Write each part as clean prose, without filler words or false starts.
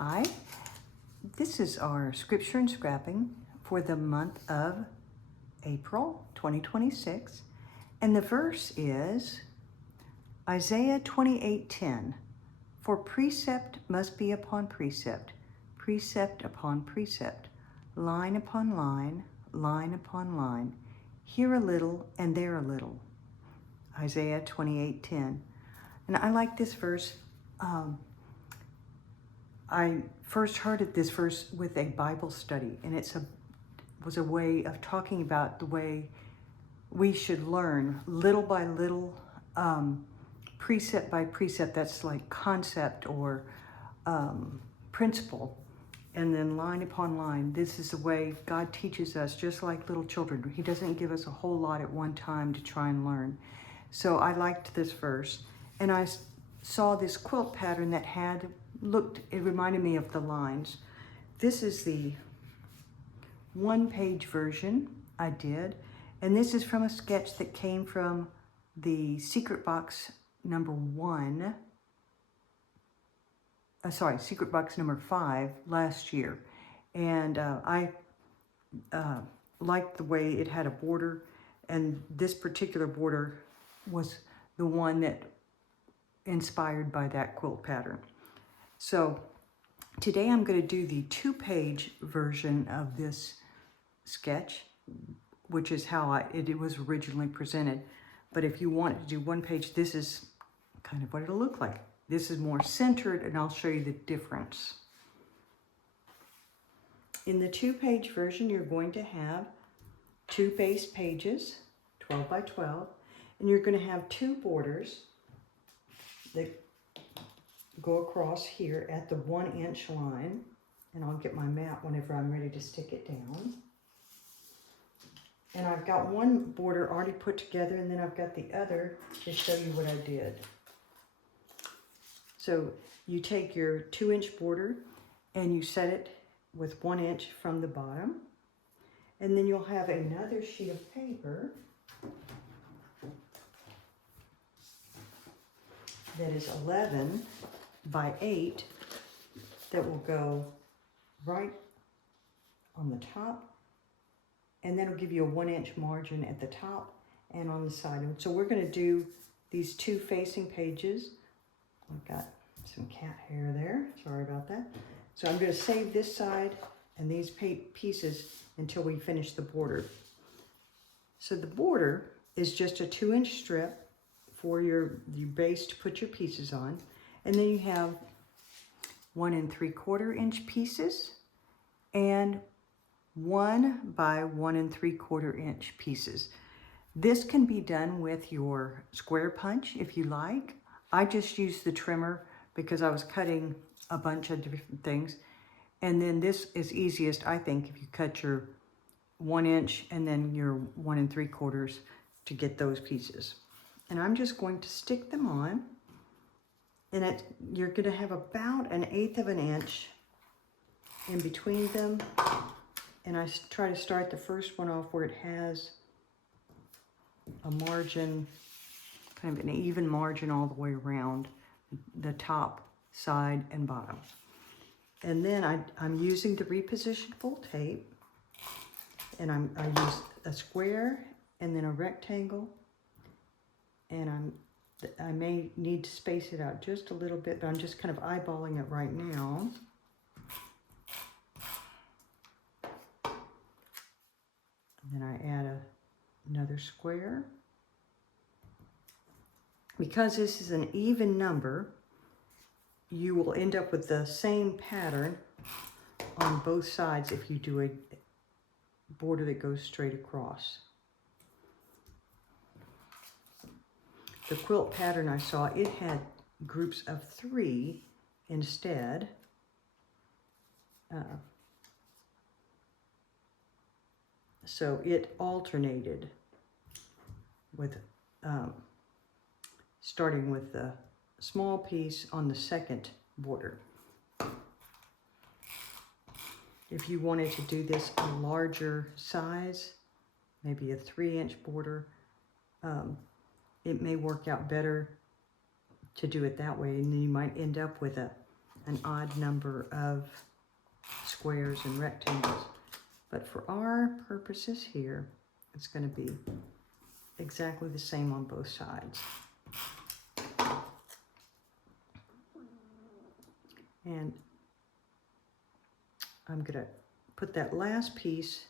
Hi, this is our scripture and scrapping for the month of April 2026, and the verse is Isaiah 28:10. For precept must be upon precept, precept upon precept, line upon line, line upon line, here a little and there a little. Isaiah 28:10. And I like this verse. I first heard this verse with a Bible study, and was a way of talking about the way we should learn little by little, precept by precept. That's like concept or principle, and then line upon line. This is the way God teaches us, just like little children. He doesn't give us a whole lot at one time to try and learn. So I liked this verse, and I saw this quilt pattern that it reminded me of the lines. This is the one-page version I did, and this is from a sketch that came from the Secret Box number 5 last year. And I liked the way it had a border, and this particular border was the one that inspired by that quilt pattern. So today I'm going to do the 2-page version of this sketch, which is how it was originally presented. But if you want to do 1 page, this is kind of what it'll look like. This is more centered, and I'll show you the difference. In the 2-page version, you're going to have 2 base pages, 12 by 12, and you're going to have 2 borders that go across here at the 1-inch line, and I'll get my mat whenever I'm ready to stick it down. And I've got one border already put together, and then I've got the other to show you what I did. So you take your 2-inch border and you set it with 1 inch from the bottom, and then you'll have another sheet of paper that is 11 by 8 that will go right on the top, and that'll give you a 1-inch margin at the top and on the side. And so we're going to do these 2 facing pages. I've got some cat hair there, sorry about that. So I'm going to save this side and these pieces until we finish the border. So the border is just a 2-inch strip for your base to put your pieces on. And then you have 1 3/4 inch pieces and 1 by 1 3/4 inch pieces. This can be done with your square punch if you like. I just used the trimmer because I was cutting a bunch of different things. And then this is easiest, I think, if you cut your 1 inch and then your 1 3/4 to get those pieces. And I'm just going to stick them on. And you're going to have about 1/8 of an inch in between them. And I try to start the first one off where it has a margin, kind of an even margin all the way around the top, side, and bottom. And then I'm using the repositionable tape, and I use a square and then a rectangle, and I may need to space it out just a little bit, but I'm just kind of eyeballing it right now. And then I add another square. Because this is an even number, you will end up with the same pattern on both sides if you do a border that goes straight across. The quilt pattern I saw, it had groups of 3 instead. So it alternated with starting with the small piece on the second border. If you wanted to do this a larger size, maybe a 3-inch border, it may work out better to do it that way, and then you might end up with a an odd number of squares and rectangles. But for our purposes here, it's going to be exactly the same on both sides. And I'm going to put that last piece,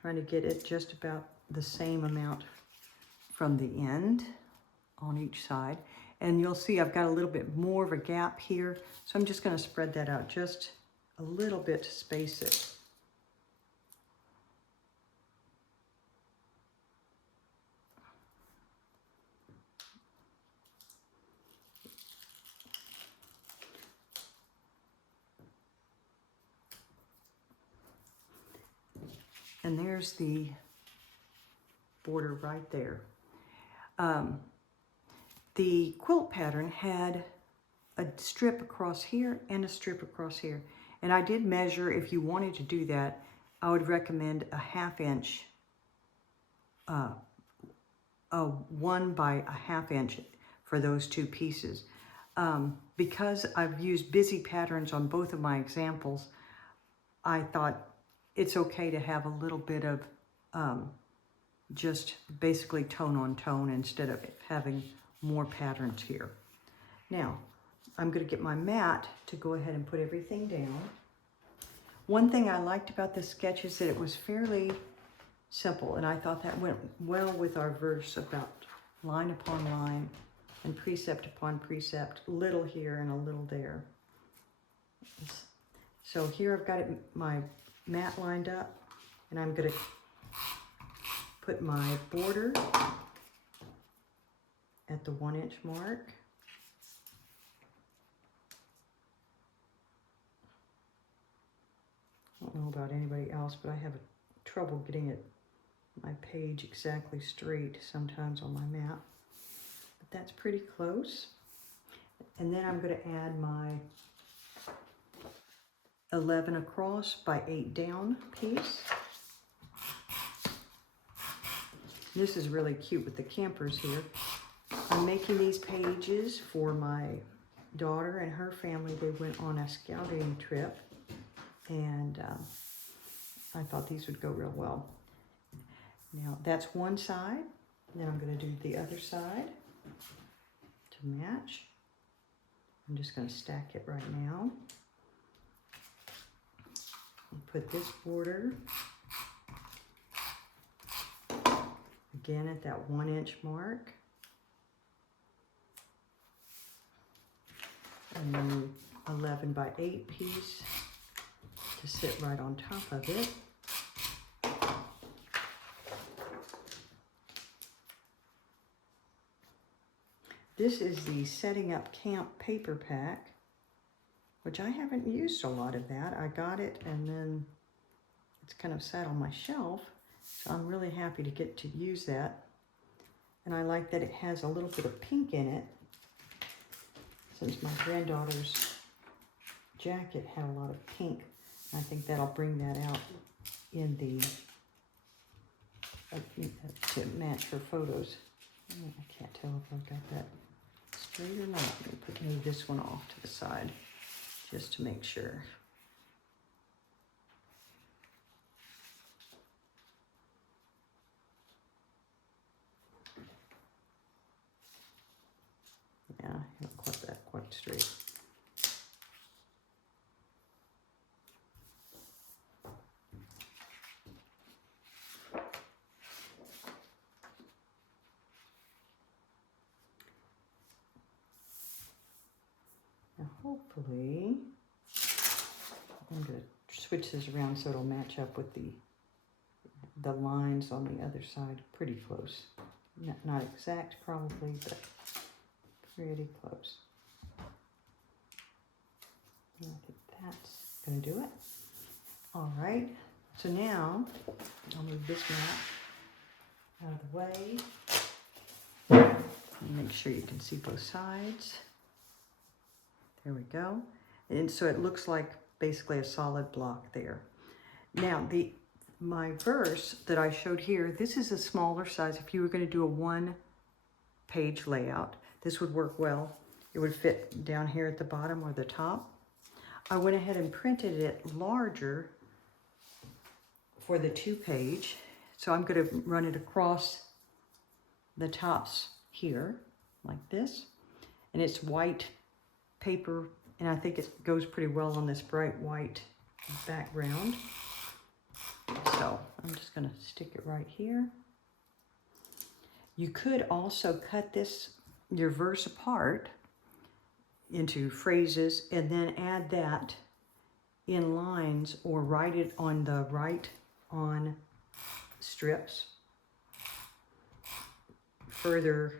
trying to get it just about the same amount from the end on each side. And you'll see I've got a little bit more of a gap here, so I'm just going to spread that out just a little bit to space it. And there's the border right there. The quilt pattern had a strip across here and a strip across here. And I did measure, if you wanted to do that, I would recommend a 1/2 inch, a 1 by a 1/2 inch for those two pieces. Because I've used busy patterns on both of my examples, I thought it's okay to have a little bit of just basically tone on tone instead of having more patterns here. Now, I'm going to get my mat to go ahead and put everything down. One thing I liked about this sketch is that it was fairly simple, and I thought that went well with our verse about line upon line and precept upon precept, little here and a little there. So here I've got my mat lined up, and I'm going to put my border at the 1 inch mark. I don't know about anybody else, but I have trouble getting my page exactly straight sometimes on my map. But that's pretty close. And then I'm going to add my 11 across by 8 down piece. This is really cute with the campers here. I'm making these pages for my daughter and her family. They went on a scouting trip, and I thought these would go real well. Now that's one side, then I'm going to do the other side to match. I'm just going to stack it right now. And put this border again at that 1 inch mark. And then 11 by 8 piece to sit right on top of it. This is the Setting Up Camp paper pack, which I haven't used a lot of that. I got it and then it's kind of sat on my shelf, so I'm really happy to get to use that. And I like that it has a little bit of pink in it, since my granddaughter's jacket had a lot of pink. I think that'll bring that out in the to match her photos. I can't tell if I've got that straight or not. Let me move this one off to the side just to make sure. Yeah, I haven't got that quite straight. Now hopefully, I'm going to switch this around so it'll match up with the lines on the other side pretty close. Not exact probably, but pretty close. And I think that's going to do it. All right, so now I'll move this mat out of the way. And make sure you can see both sides. There we go. And so it looks like basically a solid block there. Now my verse that I showed here, this is a smaller size. If you were going to do a 1-page layout, this would work well. It would fit down here at the bottom or the top. I went ahead and printed it larger for the 2-page. So I'm going to run it across the tops here like this. And it's white paper, and I think it goes pretty well on this bright white background. So I'm just going to stick it right here. You could also cut your verse apart into phrases and then add that in lines or write it on the on strips. Further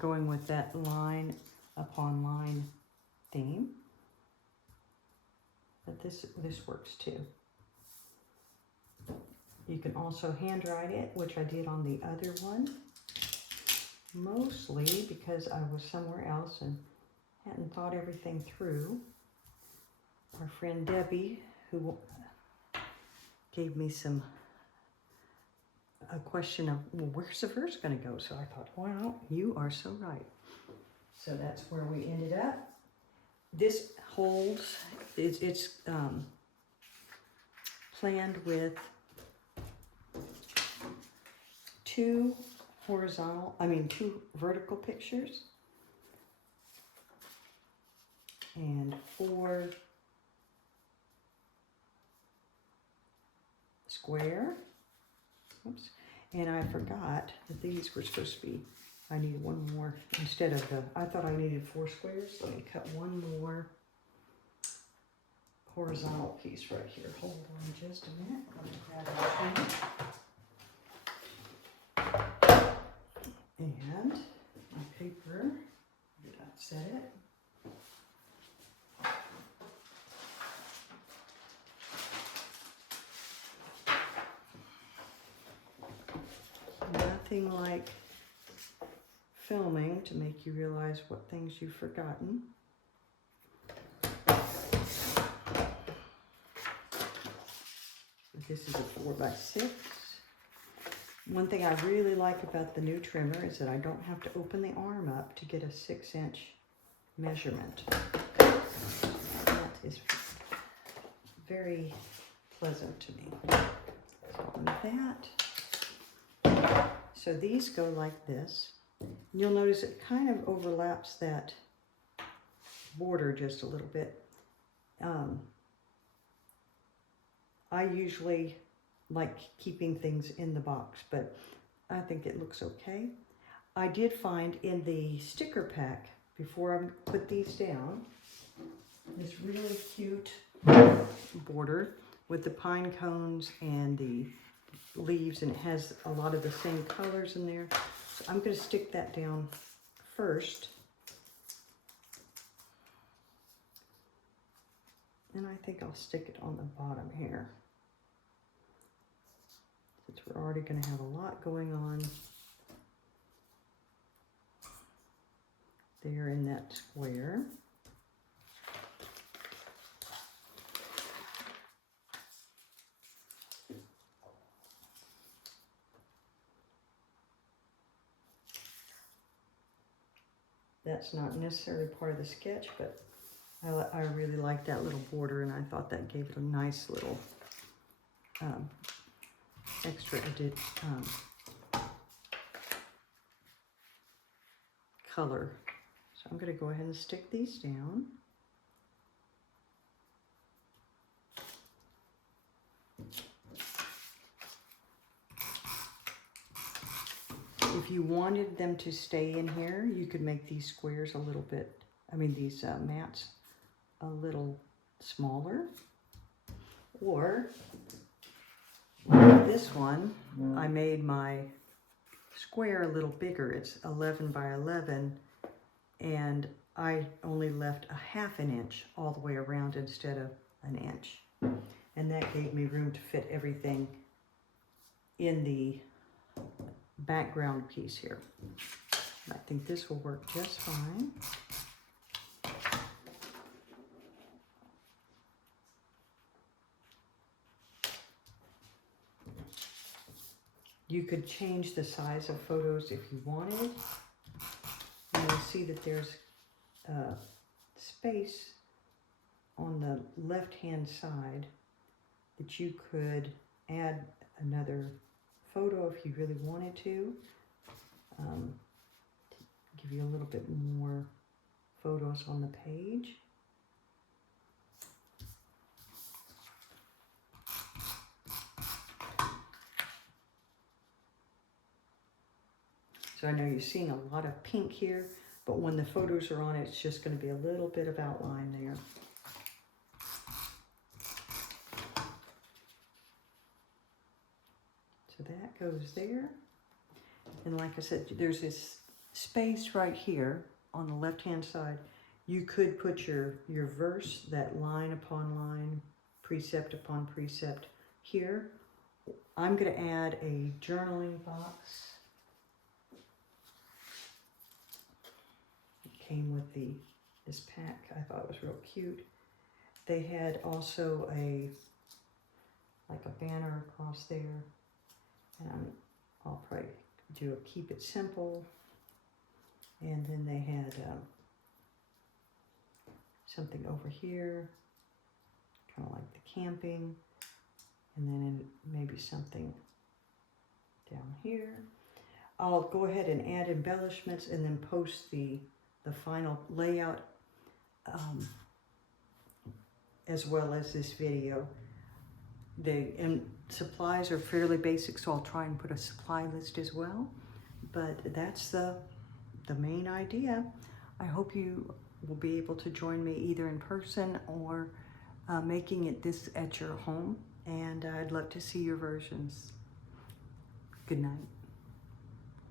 going with that line upon line theme. But this works too. You can also handwrite it, which I did on the other one. Mostly because I was somewhere else and hadn't thought everything through. Our friend Debbie, who gave me a question of, well, where's the verse going to go? So I thought, well, you are so right. So that's where we ended up. This holds, it's planned with two vertical pictures and 4 square. Oops. And I forgot that these were supposed to be, I needed one more instead of I thought I needed 4 squares. So let me cut one more horizontal piece right here. Hold on just a minute. Let me grab that. And my paper, did I set it? Nothing like filming to make you realize what things you've forgotten. This is a 4x6. One thing I really like about the new trimmer is that I don't have to open the arm up to get a 6-inch measurement. That is very pleasant to me. So on that. So these go like this. You'll notice it kind of overlaps that border just a little bit. I usually like keeping things in the box, but I think it looks okay. I did find in the sticker pack, before I put these down, this really cute border with the pine cones and the leaves, and it has a lot of the same colors in there. So I'm going to stick that down first. And I think I'll stick it on the bottom here. Since we're already going to have a lot going on there in that square. That's not necessarily part of the sketch, but I really like that little border, and I thought that gave it a nice little extra color. So I'm going to go ahead and stick these down. If you wanted them to stay in here, you could make these squares a little bit, these mats a little smaller. Or this one, I made my square a little bigger. It's 11 by 11, and I only left a 1/2 inch all the way around instead of an inch. And that gave me room to fit everything in the background piece here. I think this will work just fine. You could change the size of photos if you wanted. And you'll see that there's space on the left-hand side that you could add another photo if you really wanted to. Give you a little bit more photos on the page. So I know you're seeing a lot of pink here, but when the photos are on it, it's just going to be a little bit of outline there. So that goes there. And like I said, there's this space right here on the left-hand side. You could put your verse, that line upon line, precept upon precept here. I'm going to add a journaling box. It came with this pack. I thought it was real cute. They had also like a banner across there. And I'll probably do a keep it simple. And then they had something over here, kind of like the camping. And then maybe something down here. I'll go ahead and add embellishments and then post the final layout as well as this video. And supplies are fairly basic, so I'll try and put a supply list as well. But that's the main idea. I hope you will be able to join me either in person or making it this at your home. And I'd love to see your versions. Good night.